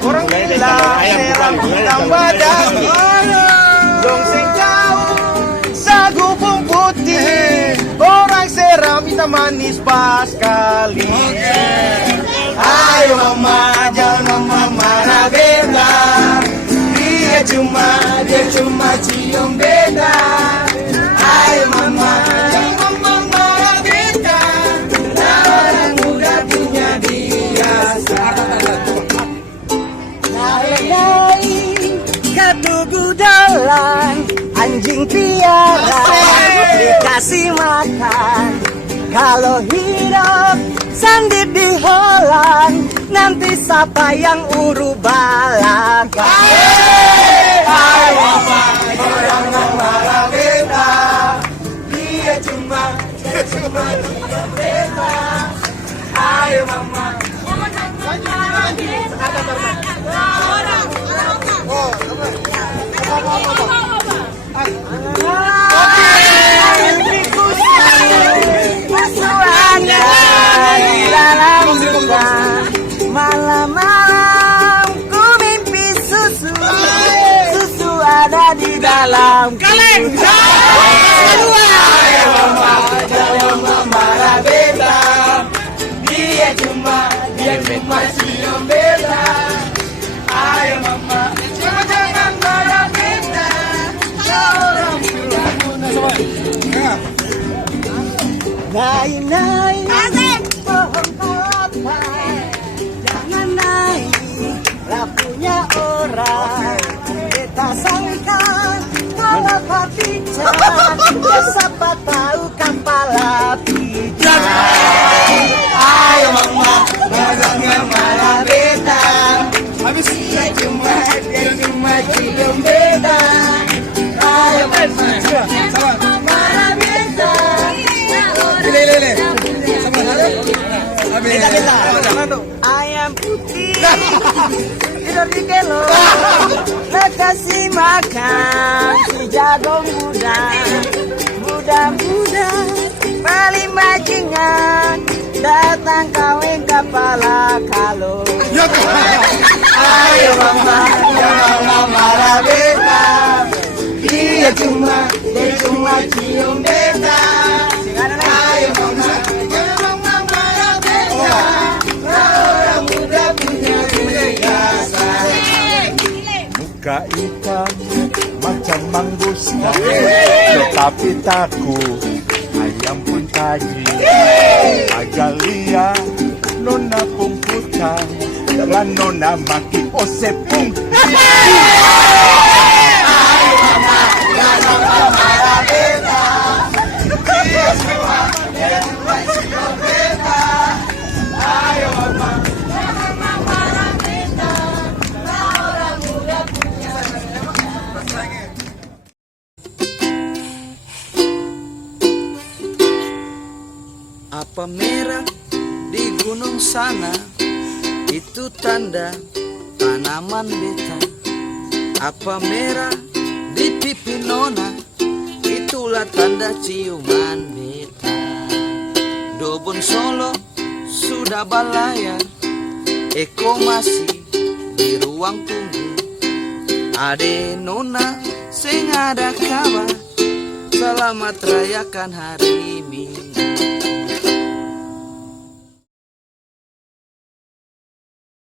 Orang bilang serang hitam badan, dongseng jauh sa gubong putih. Orang seram hitam manis pas kali. Ayo mama, jangan mama marah beda. Dia cuma cium beda. Ayo mama, jangan mama marah beda. Orang muda punya biasa. Ketugu dalang anjing piara dikasih makan. Kalau hidup sendiri di Holland, nanti siapa yang uru balaga? Hai mama, orang marah beta. Dia cuma beta. Ayo mama. Malam-malam ku mimpi susu ada di dalam kaleng. Ayo mama, jangan mama marah beta. Dia cuma cium beta. Ayo mama, jangan marah beta. Orang naik pohon kelapa, jangan naik lah punya orang. Kita sangka kalau pican, ya siapa tahu kepala pican. Ayo mama, jangan marah beta. Habis dia cuma cium beta. Ayo mama, marah beta. Lele. Ayam putih tidur di kelo, kasih makan si jagung muda paling bajingan datang kawin kepala kalau. Ayo mama, jangan marah beta. Dia cuma cium beta. Ayo mama, jangan marah beta. Orang muda punya biasa. Muka hitam macam manggusta, tetapi takut ayam pun tadi. Agak liar nona pungkutan, dan nona maki osepung. Ayo mama, jangan marah beta. Dia cuma cium beta. Ayo mama, jangan marah beta. Orang muda punya. Apa merah di gunung sana itu tanda tanaman beta? Apa merah di pipi nona itulah tanda ciuman beta? Dobon Solo sudah balayar, Eko masih di ruang tunggu. Ade nona sing ada kabar, selamat rayakan hari Minggu.